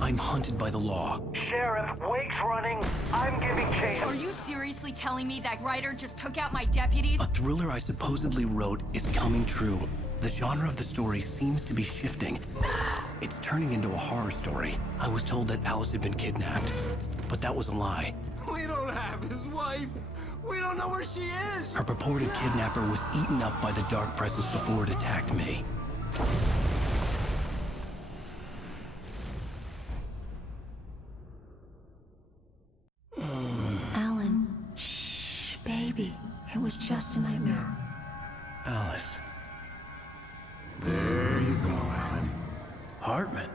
I'm hunted by the law. Sheriff, Wake's running. I'm giving chase. Are you seriously telling me that writer just took out my deputies? A thriller I supposedly wrote is coming true. The genre of the story seems to be shifting. It's turning into a horror story. I was told that Alice had been kidnapped, but that was a lie. We don't have his wife. We don't know where she is. Her purported kidnapper was eaten up by the dark presence before it attacked me. Alan, shh, baby. It was just a nightmare. Alice. There you go, Alan. Hartman.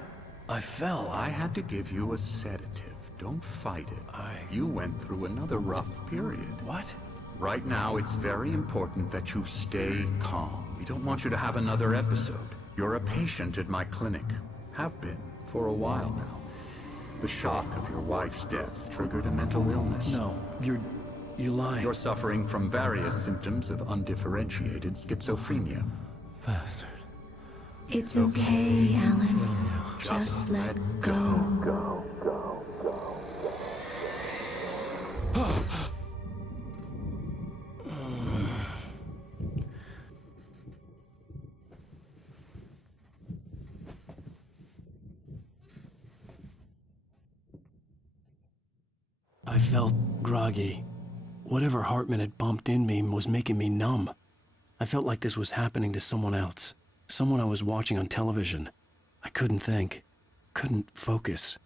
I fell. I had to give you a sedative. Don't fight it. You went through another rough period. What? Right now, it's very important that you stay calm. We don't want you to have another episode. You're a patient at my clinic. Have been for a while now. The shock of your wife's death triggered a mental illness. No, you're lying. You're suffering from various symptoms of undifferentiated schizophrenia. Bastard. It's okay, Alan. Just let go. I felt groggy. Whatever Hartman had bumped in me was making me numb. I felt like this was happening to someone else. Someone I was watching on television. I couldn't think. Couldn't focus.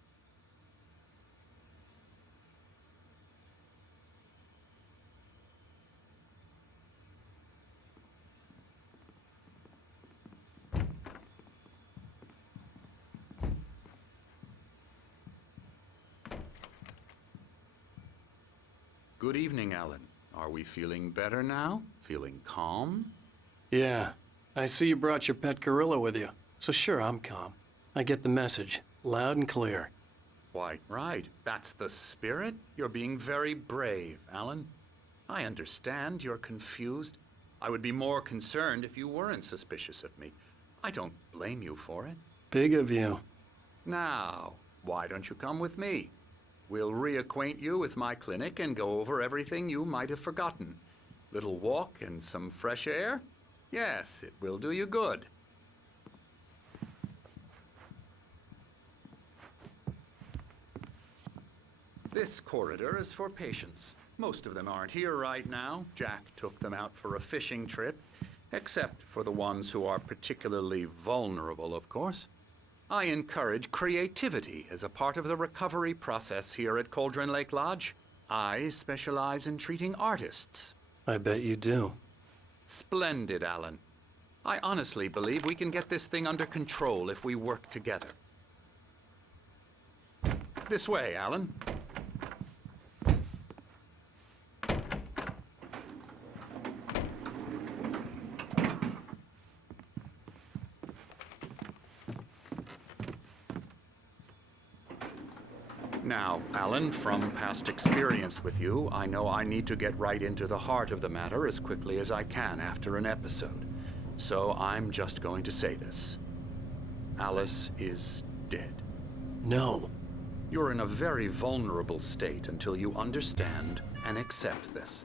Good evening, Alan. Are we feeling better now? Feeling calm? Yeah. I see you brought your pet gorilla with you. So sure, I'm calm. I get the message. Loud and clear. Quite right. That's the spirit. You're being very brave, Alan. I understand you're confused. I would be more concerned if you weren't suspicious of me. I don't blame you for it. Big of you. Now, why don't you come with me? We'll reacquaint you with my clinic and go over everything you might have forgotten. Little walk and some fresh air? Yes, it will do you good. This corridor is for patients. Most of them aren't here right now. Jack took them out for a fishing trip, except for the ones who are particularly vulnerable, of course. I encourage creativity as a part of the recovery process here at Cauldron Lake Lodge. I specialize in treating artists. I bet you do. Splendid, Alan. I honestly believe we can get this thing under control if we work together. This way, Alan. Now, Alan, from past experience with you, I know I need to get right into the heart of the matter as quickly as I can after an episode. So I'm just going to say this. Alice is dead. No. You're in a very vulnerable state until you understand and accept this.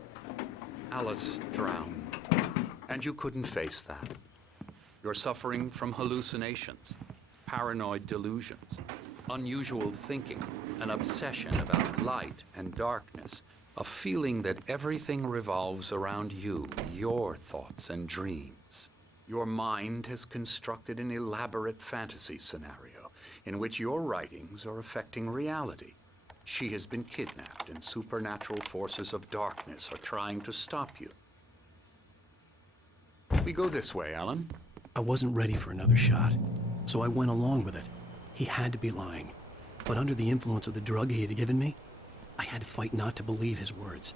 Alice drowned, and you couldn't face that. You're suffering from hallucinations, paranoid delusions, unusual thinking, an obsession about light and darkness, a feeling that everything revolves around you, your thoughts and dreams. Your mind has constructed an elaborate fantasy scenario in which your writings are affecting reality. She has been kidnapped and supernatural forces of darkness are trying to stop you. We go this way, Alan. I wasn't ready for another shot, so I went along with it. He had to be lying. But under the influence of the drug he had given me, I had to fight not to believe his words.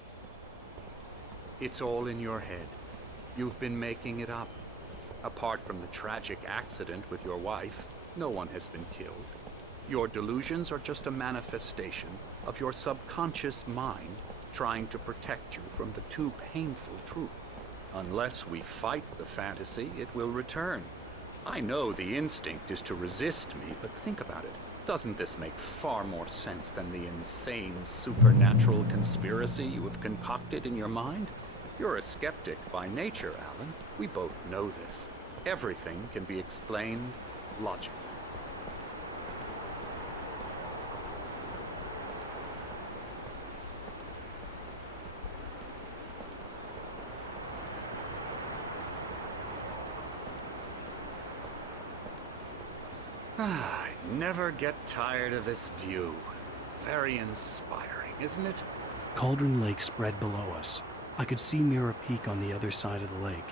It's all in your head. You've been making it up. Apart from the tragic accident with your wife, no one has been killed. Your delusions are just a manifestation of your subconscious mind trying to protect you from the too painful truth. Unless we fight the fantasy, it will return. I know the instinct is to resist me, but think about it. Doesn't this make far more sense than the insane supernatural conspiracy you have concocted in your mind? You're a skeptic by nature, Alan. We both know this. Everything can be explained logically. I never get tired of this view. Very inspiring, isn't it? Cauldron Lake spread below us. I could see Mirror Peak on the other side of the lake.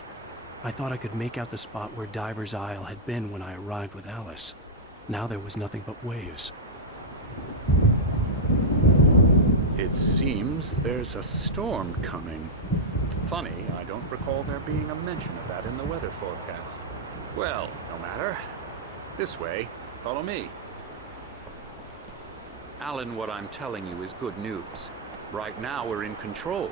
I thought I could make out the spot where Diver's Isle had been when I arrived with Alice. Now there was nothing but waves. It seems there's a storm coming. Funny, I don't recall there being a mention of that in the weather forecast. Well, no matter. This way. Follow me. Alan, what I'm telling you is good news. Right now, we're in control.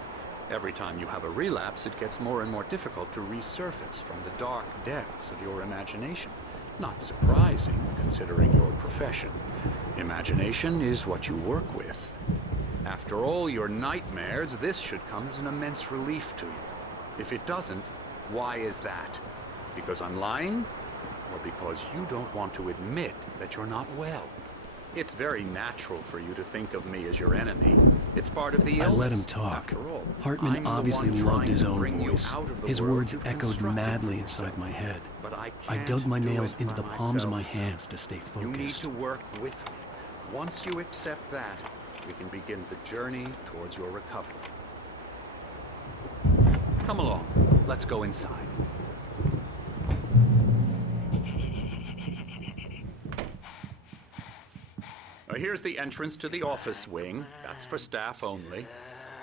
Every time you have a relapse, it gets more and more difficult to resurface from the dark depths of your imagination. Not surprising, considering your profession. Imagination is what you work with. After all your nightmares, this should come as an immense relief to you. If it doesn't, why is that? Because I'm lying? Or because you don't want to admit that you're not well? It's very natural for you to think of me as your enemy. It's part of the illness. I let him talk. After all, Hartman I'm the obviously one loved trying his to own bring you voice. out of the His world words you've echoed constructed madly for inside yourself. my head. But I I can't dug my do nails it into by the palms of my myself. hands to stay You need focused. to work with me. Once you accept that, we can begin the journey towards your recovery. Come along. Let's go inside. Here's the entrance to the office wing. That's for staff only.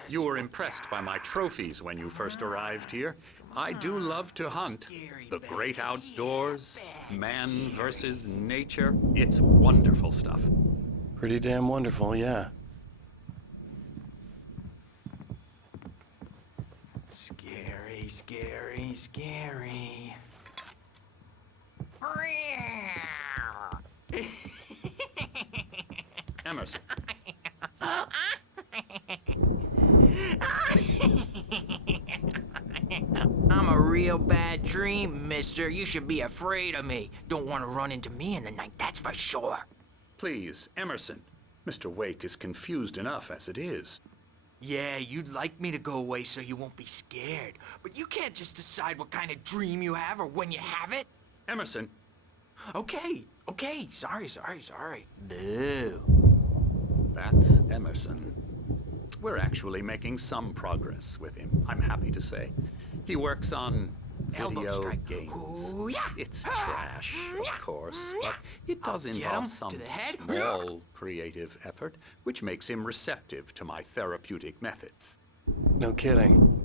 You were impressed by my trophies when you first arrived here. I do love to hunt. The great outdoors, man versus nature. It's wonderful stuff. Pretty damn wonderful, yeah. Scary, scary, scary. Emerson. I'm a real bad dream, mister. You should be afraid of me. Don't want to run into me in the night, that's for sure. Please, Emerson. Mr. Wake is confused enough as it is. Yeah, you'd like me to go away so you won't be scared. But you can't just decide what kind of dream you have or when you have it. Emerson. Okay. Sorry. Boo. That's Emerson. We're actually making some progress with him, I'm happy to say. He works on Elbow video strike. games. Ooh, yeah. It's trash, of course, but it does I'll get involve him some to the head. small creative effort, which makes him receptive to my therapeutic methods. No kidding.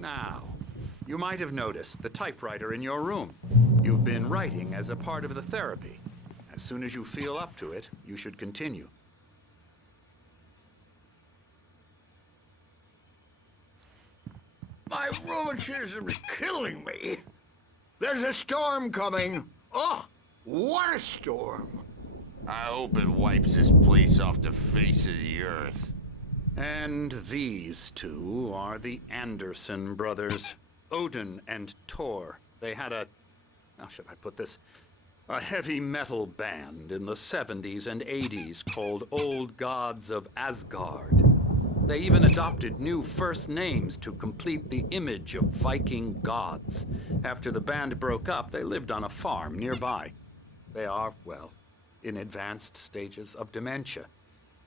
Now, you might have noticed the typewriter in your room. You've been writing as a part of the therapy. As soon as you feel up to it, you should continue. My rheumatism is killing me. There's a storm coming. Oh, what a storm. I hope it wipes this place off the face of the earth. And these two are the Anderson brothers, Odin and Thor. They had how should I put this? A heavy metal band in the 70s and 80s called Old Gods of Asgard. They even adopted new first names to complete the image of Viking gods. After the band broke up, they lived on a farm nearby. They are, well, in advanced stages of dementia.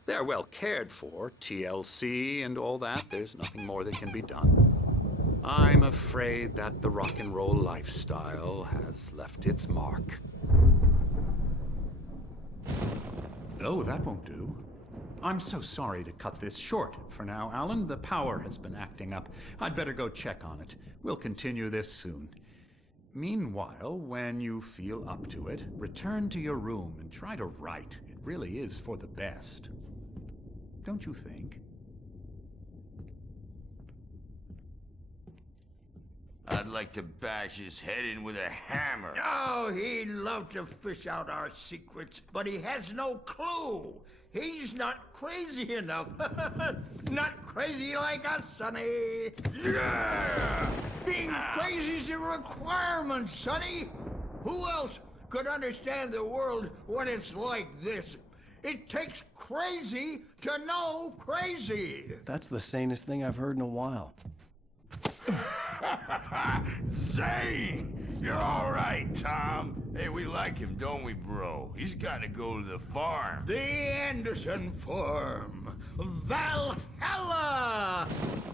They're well cared for, TLC and all that. There's nothing more that can be done. I'm afraid that the rock and roll lifestyle has left its mark. Oh, that won't do. I'm so sorry to cut this short for now, Alan. The power has been acting up. I'd better go check on it. We'll continue this soon. Meanwhile, when you feel up to it, return to your room and try to write. It really is for the best. Don't you think? I'd like to bash his head in with a hammer. Oh, he'd love to fish out our secrets, but he has no clue. He's not crazy enough. Not crazy like us, Sonny. Yeah! Being crazy's a requirement, Sonny. Who else could understand the world when it's like this? It takes crazy to know crazy. That's the sanest thing I've heard in a while. Zane! You're all right, Tom. Hey, we like him, don't we, bro? He's got to go to the farm. The Anderson Farm. Valhalla!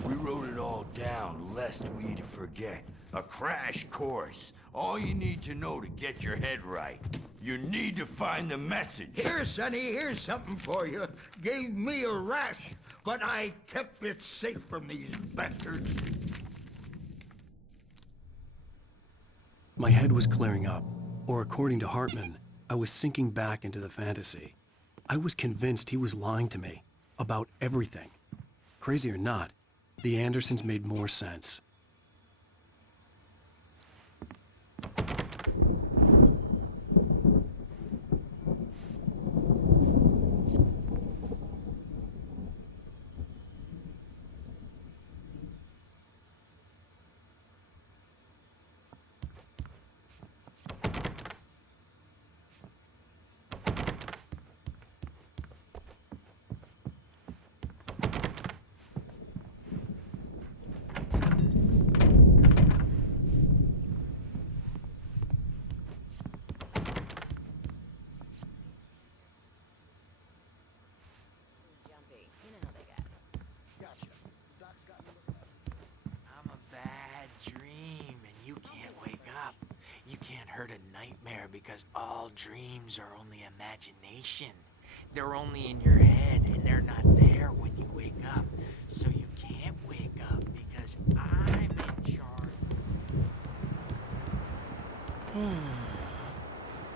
We wrote it all down, lest we forget. A crash course. All you need to know to get your head right. You need to find the message. Here, Sonny, here's something for you. Gave me a rash, but I kept it safe from these bastards. My head was clearing up, or according to Hartman, I was sinking back into the fantasy. I was convinced he was lying to me about everything. Crazy or not, the Andersons made more sense. I'm a bad dream, and you can't wake up. You can't hurt a nightmare because all dreams are only imagination. They're only in your head, and they're not there when you wake up. So you can't wake up because I'm in charge.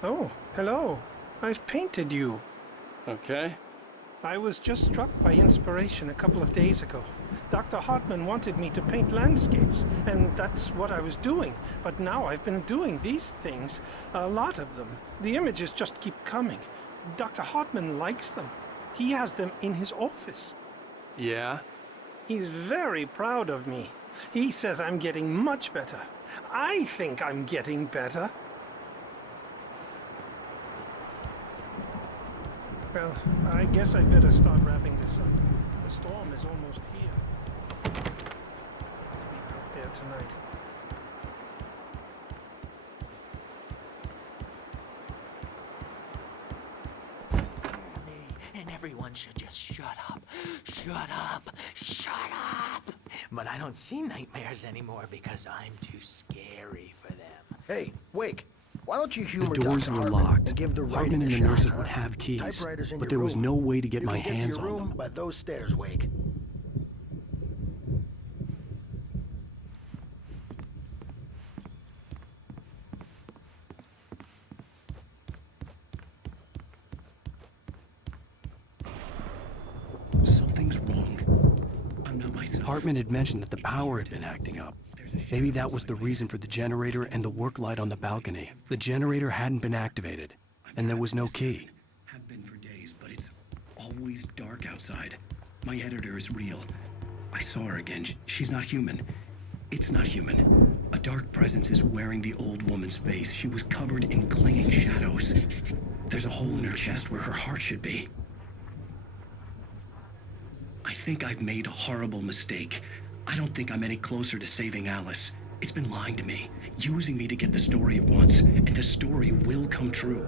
Oh, hello. I've painted you. Okay. I was just struck by inspiration a couple of days ago. Dr. Hartman wanted me to paint landscapes, and that's what I was doing. But now I've been doing these things, a lot of them. The images just keep coming. Dr. Hartman likes them. He has them in his office. Yeah? He's very proud of me. He says I'm getting much better. I think I'm getting better. Well, I guess I'd better start wrapping this up. The storm is almost here. To be out there tonight. And everyone should just shut up. Shut up. Shut up. But I don't see nightmares anymore because I'm too scary for them. Hey, Wake. Why don't you humor The doors Dr. were Hartman locked. and give the Hartman writing and a the shot, nurses huh? would have keys, Typewriters in but your there was room. no way to get You my can hands to your on room them. by those stairs, Wake. Something's wrong. I'm not myself. Hartman had mentioned that the power had been acting up. Maybe that was the reason for the generator and the work light on the balcony. The generator hadn't been activated, and there was no key. Have been for days, but it's always dark outside. My editor is real. I saw her again. She's not human. It's not human. A dark presence is wearing the old woman's face. She was covered in clinging shadows. There's a hole in her chest where her heart should be. I think I've made a horrible mistake. I don't think I'm any closer to saving Alice. It's been lying to me, using me to get the story it wants, and the story will come true.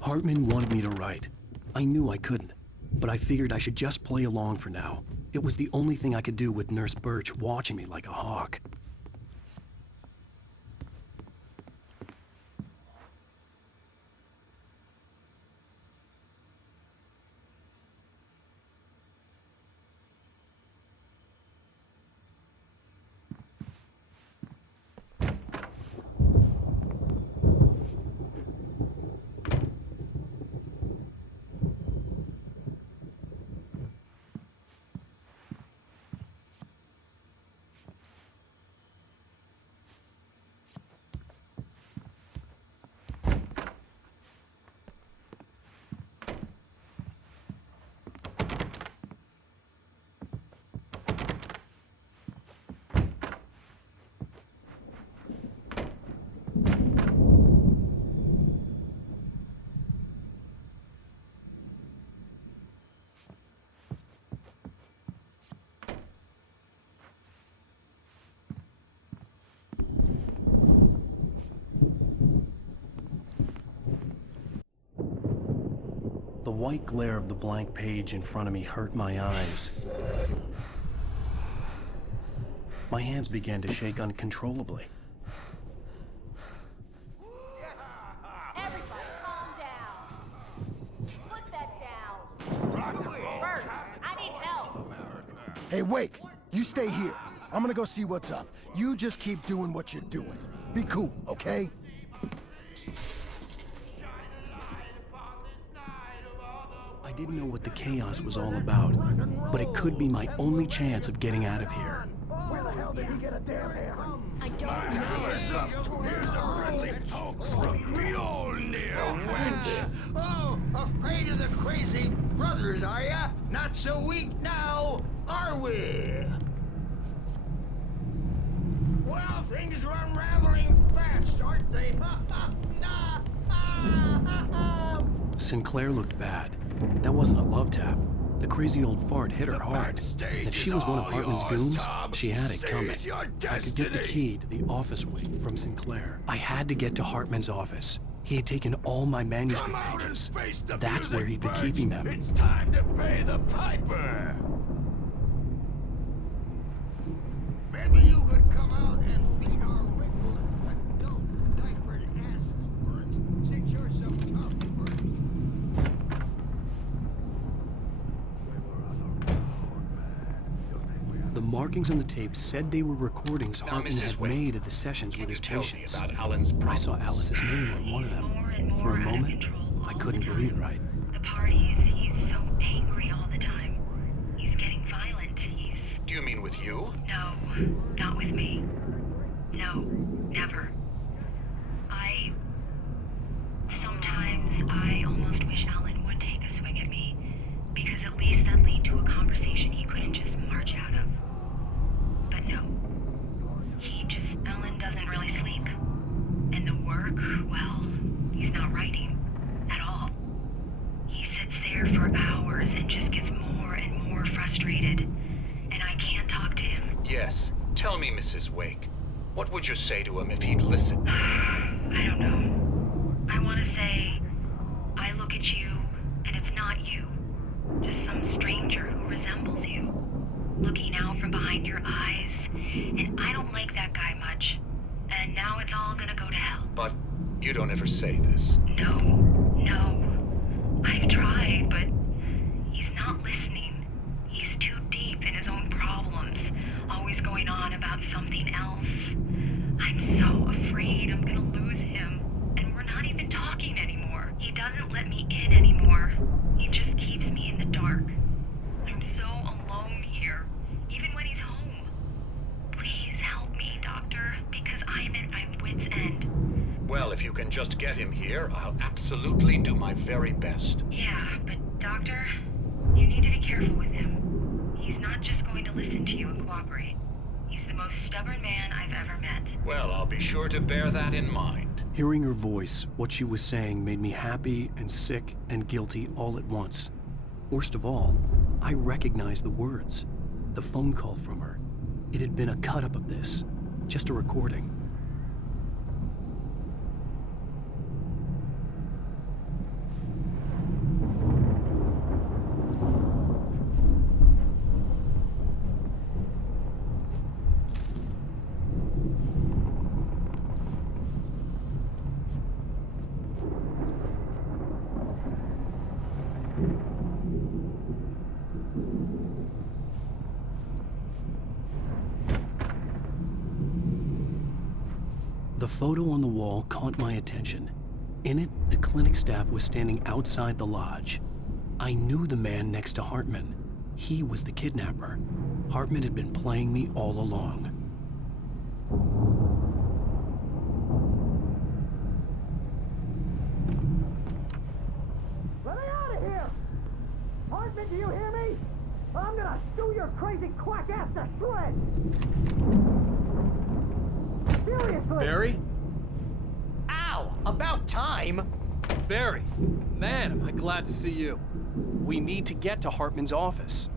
Hartman wanted me to write. I knew I couldn't, but I figured I should just play along for now. It was the only thing I could do with Nurse Birch watching me like a hawk. The white glare of the blank page in front of me hurt my eyes. My hands began to shake uncontrollably. Everybody, calm down. Put that down. Bert, I need help. Hey, Wake, you stay here. I'm gonna go see what's up. You just keep doing what you're doing. Be cool, okay? I didn't know what the chaos was all about, but it could be my only chance of getting out of here. Where the hell did he get a damn hammer? I don't know. What's up? Here's a friendly poke from Mjolnir, wench. Oh, afraid of the crazy brothers, are ya? Not so weak now, are we? Well, things are unraveling fast, aren't they? Sinclair looked bad. That wasn't a love tap. The crazy old fart hit her hard. And if she was one of Hartman's goons, she had it coming. I could get the key to the office wing from Sinclair. I had to get to Hartman's office. He had taken all my manuscript pages. That's where he'd been keeping them. It's time to pay the piper. Maybe you could come out and beat our wrinkled, adult, diapered asses for it, since you're so tough, Bert. The markings on the tape said they were recordings Hartman had made at the sessions with his patients. I saw Alice's name on one of them. For a moment, I couldn't breathe right. The parties, he's so angry all the time. He's getting violent. Do you mean with you? No, not with me. No, never. Sometimes I almost wish Alan would take a swing at me, because at least that'd lead to a conversation he couldn't just march out of. But no. Alan doesn't really sleep. And the work, well, he's not writing at all. He sits there for hours and just gets more and more frustrated. And I can't talk to him. Yes. Tell me, Mrs. Wake. What would you say to him if he'd listen? I don't know. I want to say, I look at you, and it's not you. Just some stranger who resembles you. Looking out from behind your eyes, and I don't like that guy much. And now it's all gonna go to hell. But you don't ever say this. No. I've tried, but he's not listening. He's too deep in his own problems, always going on about something else. I'm so afraid I'm gonna lose him, and we're not even talking anymore. He doesn't let me in anymore. He just keeps me in the dark. I'm so alone here, even when he's home. Please help me, Doctor, because I'm at my wit's end. Well, if you can just get him here, I'll absolutely do my very best. Yeah, but Doctor, you need to be careful with him. He's not just going to listen to you and cooperate. He's the most stubborn man I've ever met. Well, I'll be sure to bear that in mind. Hearing her voice, what she was saying made me happy and sick and guilty all at once. Worst of all, I recognized the words. The phone call from her. It had been a cut-up of this. Just a recording. The photo on the wall caught my attention. In it, the clinic staff was standing outside the lodge. I knew the man next to Hartman. He was the kidnapper. Hartman had been playing me all along. Let me out of here! Hartman, do you hear me? I'm gonna chew your crazy quack ass to shreds! Seriously! Barry? Ow! About time! Barry! Man, am I glad to see you. We need to get to Hartman's office.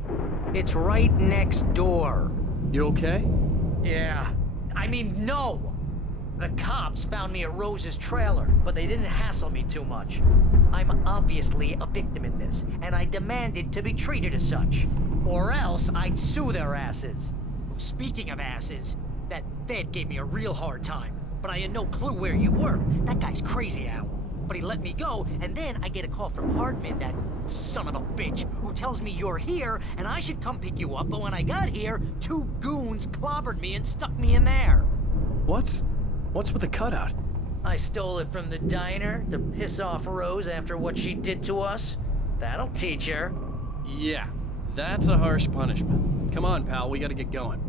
It's right next door. You okay? Yeah. I mean, no! The cops found me at Rose's trailer, but they didn't hassle me too much. I'm obviously a victim in this, and I demanded to be treated as such. Or else I'd sue their asses. Speaking of asses, that Fed gave me a real hard time, but I had no clue where you were. That guy's crazy, Al. But he let me go, and then I get a call from Hartman, that son of a bitch, who tells me you're here, and I should come pick you up, but when I got here, 2 goons clobbered me and stuck me in there. What's with the cutout? I stole it from the diner to piss off Rose after what she did to us. That'll teach her. Yeah, that's a harsh punishment. Come on, pal, we gotta get going.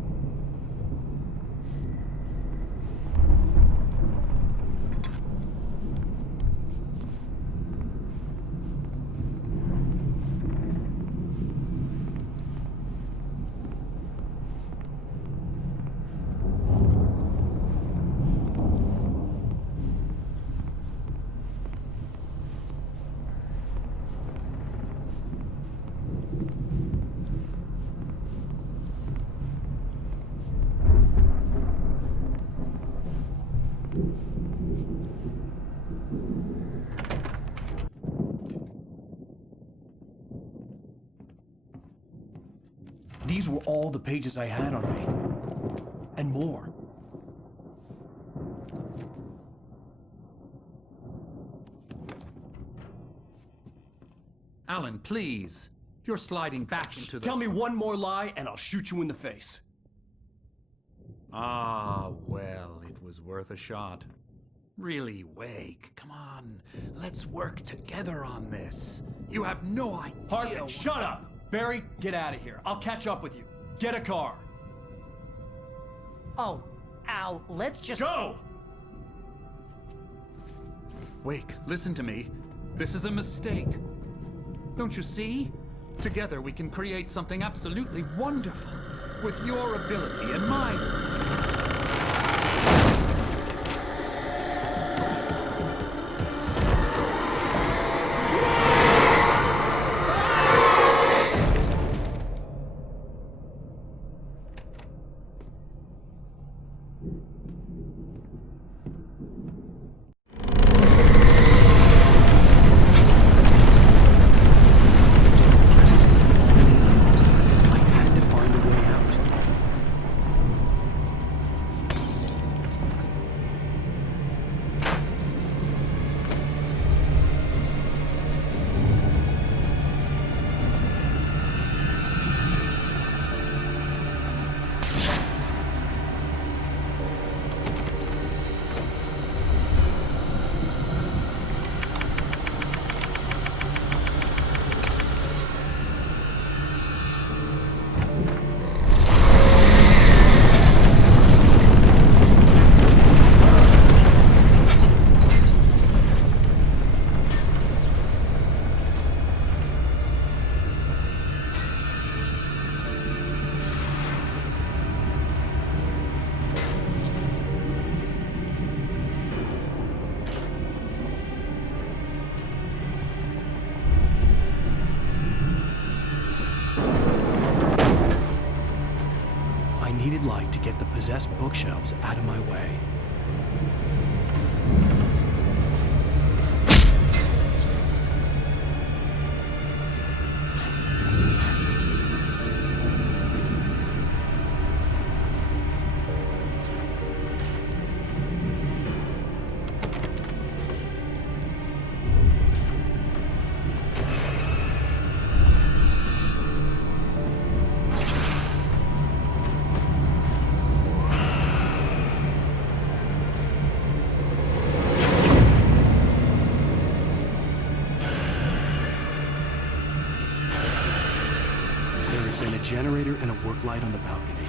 These were all the pages I had on me. And more. Alan, please. You're sliding back into the... Tell me one more lie and I'll shoot you in the face. Ah, well, it was worth a shot. Really, Wake, come on. Let's work together on this. You have no idea... Hartman, shut up! Barry, get out of here. I'll catch up with you. Get a car. Oh, Al, let's just... Go! Wake, listen to me. This is a mistake. Don't you see? Together we can create something absolutely wonderful. With your ability and mine. Needed light to get the possessed bookshelves out of my way. generator and a work light on the balcony.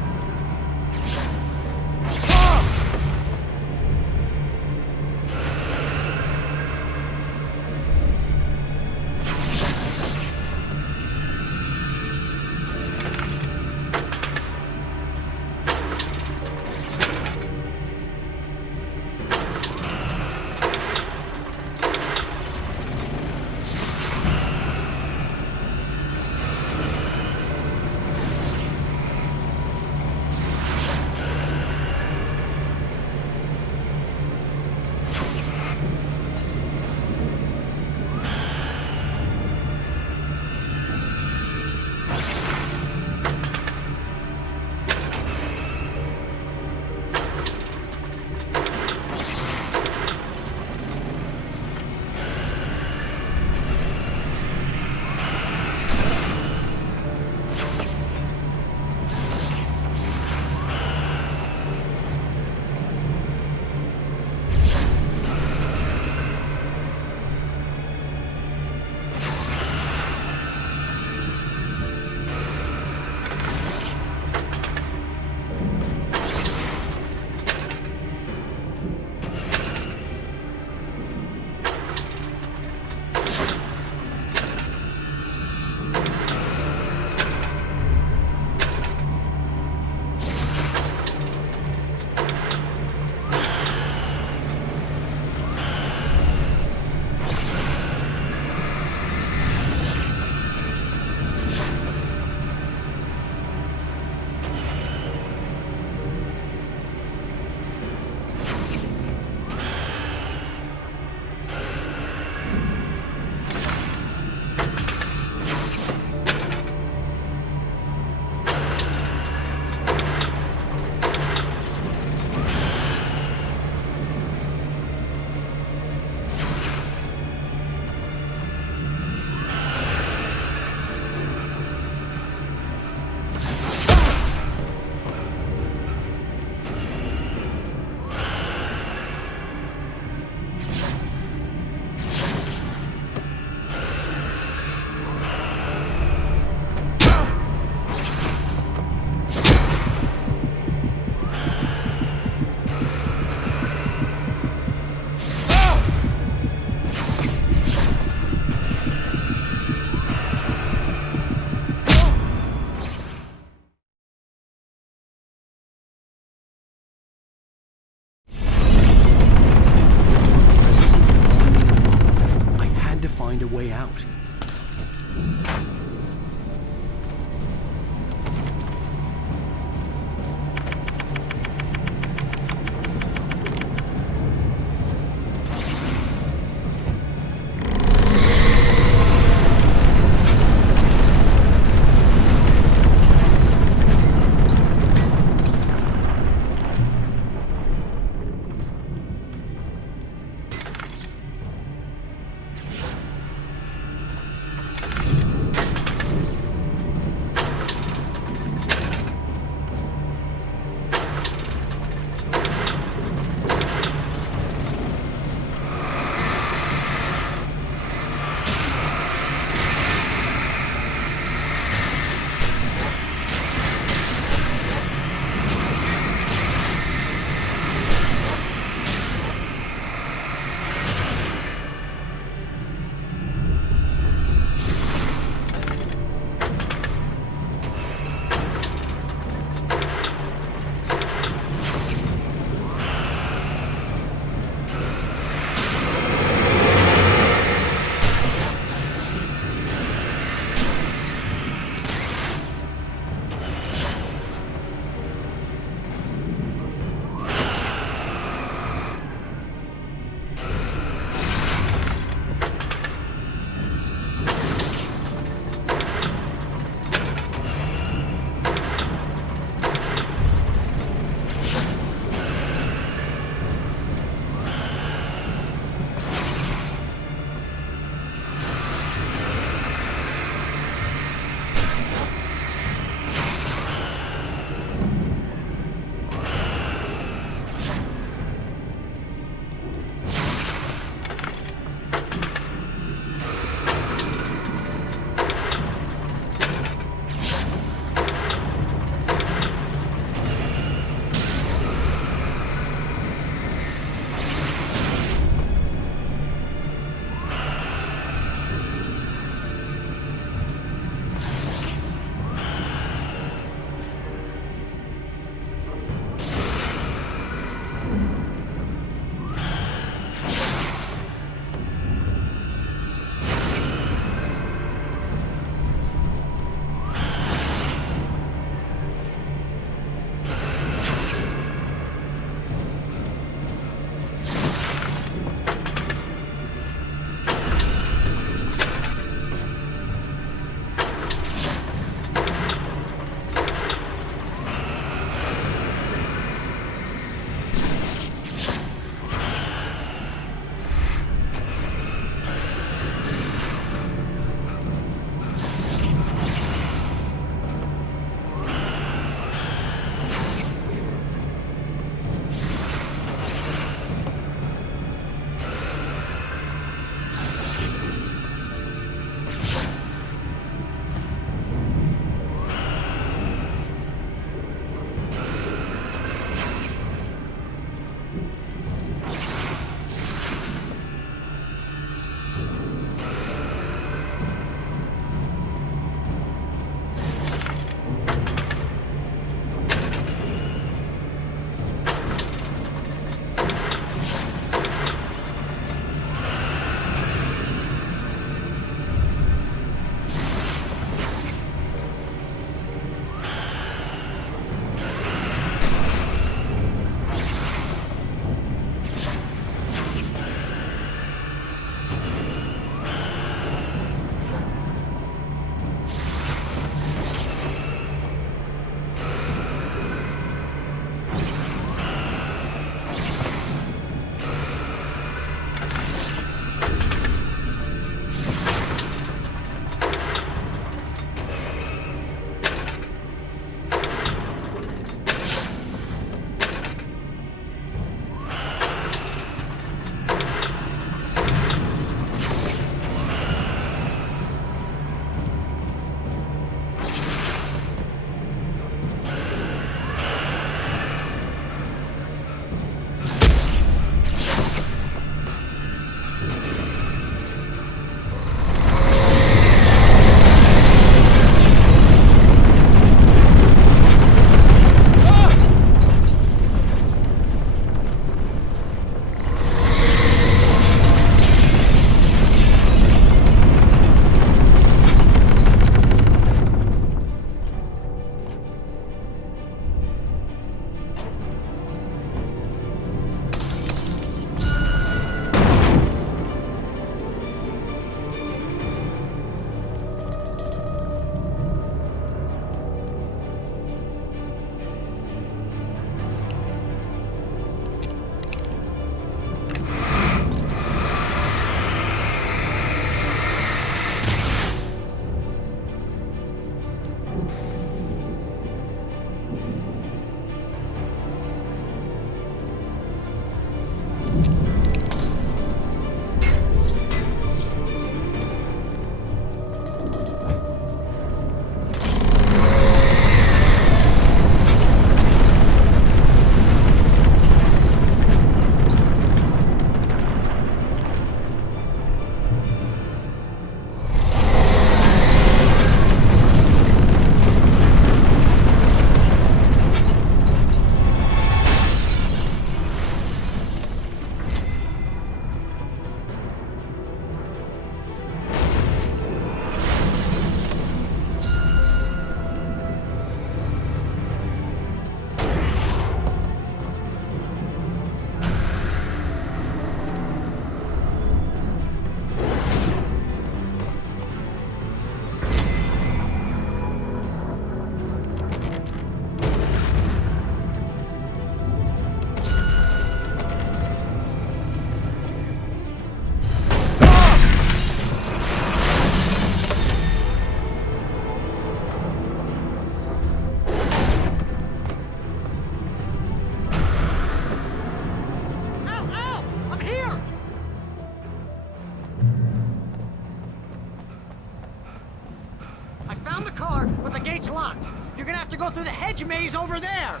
gate's locked. You're gonna have to go through the hedge maze over there.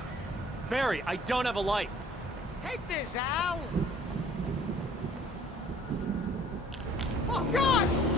Barry, I don't have a light. Take this, Al. Oh, God!